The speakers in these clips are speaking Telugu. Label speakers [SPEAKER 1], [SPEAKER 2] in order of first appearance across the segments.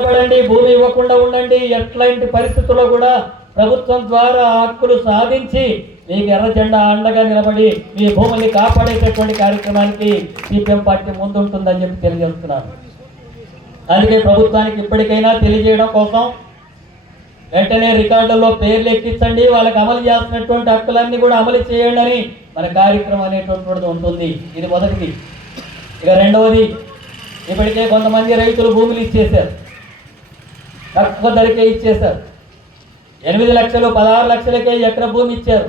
[SPEAKER 1] నిలబడండి భూమి ఇవ్వకుండా ఉండండి. ఎట్లాంటి పరిస్థితుల్లో కూడా ప్రభుత్వం ద్వారా హక్కులు సాధించి మీకు ఎర్ర జెండా అండగా నిలబడి మీ భూమిని కాపాడేటటువంటి కార్యక్రమానికి సిపిఎం పార్టీ ముందుంటుందని చెప్పి తెలియజేస్తున్నారు. అందుకే ప్రభుత్వానికి ఇప్పటికైనా తెలియజేయడం కోసం వెంటనే రికార్డుల్లో పేర్లు ఎక్కించండి. వాళ్ళకి అమలు చేస్తున్నటువంటి హక్కులన్నీ కూడా అమలు చేయండి అని మన కార్యక్రమం అనేటువంటిది ఉంటుంది. ఇది మొదటిది. ఇక రెండవది ఇప్పటికే కొంతమంది రైతులు భూములు ఇచ్చేశారు. తక్కువ ధరకే ఇచ్చేశారు. ఎనిమిది లక్షలు పదహారు లక్షలకే ఎకర భూమి ఇచ్చారు.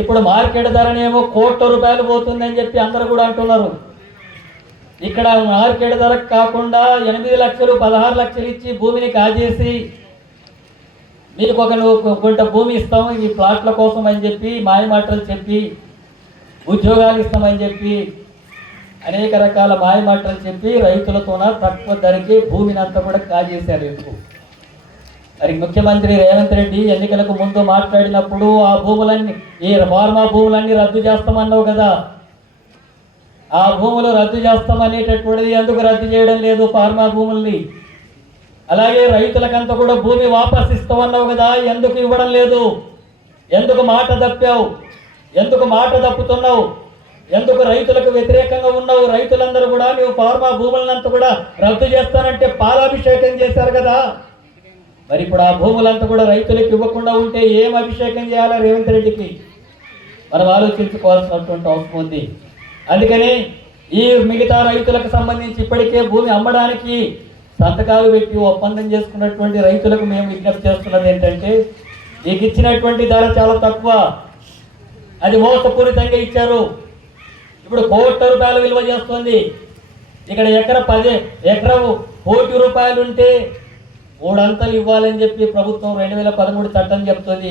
[SPEAKER 1] ఇప్పుడు మార్కెట్ ధరనేమో కోట్ల రూపాయలు పోతుందని చెప్పి అందరూ కూడా అంటున్నారు. ఇక్కడ మార్కెట్ ధర కాకుండా ఎనిమిది లక్షలు పదహారు లక్షలు ఇచ్చి భూమిని కాజేసి మీకు ఒక నువ్వు కొంత భూమి ఇస్తాము ఈ ప్లాట్ల కోసం అని చెప్పి మాయమాటలు చెప్పి ఉద్యోగాలు ఇస్తామని చెప్పి అనేక రకాల మాయమాటలు చెప్పి రైతులతోన తక్కువ ధరకి భూమిని అంతా కూడా కాజేశారు ఎందుకు? మరి ముఖ్యమంత్రి రేవంత్ రెడ్డి ఎన్నికలకు ముందు మాట్లాడినప్పుడు ఆ భూములన్నీ ఈ ఫార్మా భూములన్నీ రద్దు చేస్తామన్నావు కదా. ఆ భూములు రద్దు చేస్తామనేటటువంటిది ఎందుకు రద్దు చేయడం లేదు ఫార్మా భూముల్ని? అలాగే రైతులకంతా కూడా భూమి వాపస్ ఇస్తామన్నావు కదా ఎందుకు ఇవ్వడం లేదు? ఎందుకు మాట తప్పావు? ఎందుకు మాట తప్పుతున్నావు? ఎందుకు రైతులకు వ్యతిరేకంగా ఉన్నావు? రైతులందరూ కూడా నువ్వు ఫార్మా భూములంతా కూడా రద్దు చేస్తానంటే పాలాభిషేకం చేశారు కదా. మరి ఇప్పుడు ఆ భూములంతా కూడా రైతులకు ఇవ్వకుండా ఉంటే ఏం అభిషేకం చేయాలా రేవంత్ రెడ్డికి? మనం ఆలోచించుకోవాల్సినటువంటి అవసరం ఉంది. అందుకని ఈ మిగతా రైతులకు సంబంధించి ఇప్పటికే భూమి అమ్మడానికి సంతకాలు పెట్టి ఒప్పందం చేసుకున్నటువంటి రైతులకు మేము విజ్ఞప్తి చేస్తున్నది ఏంటంటే నీకు ఇచ్చినటువంటి ధర చాలా తక్కువ. అది మోసపూరితంగా ఇచ్చారు. ఇప్పుడు కోట్ల రూపాయలు విలువ చేస్తుంది. ఇక్కడ ఎకర పది ఎకరం కోటి రూపాయలు ఉంటే మూడంతలు ఇవ్వాలని చెప్పి ప్రభుత్వం రెండు వేల పదమూడు చట్టం చెప్తుంది.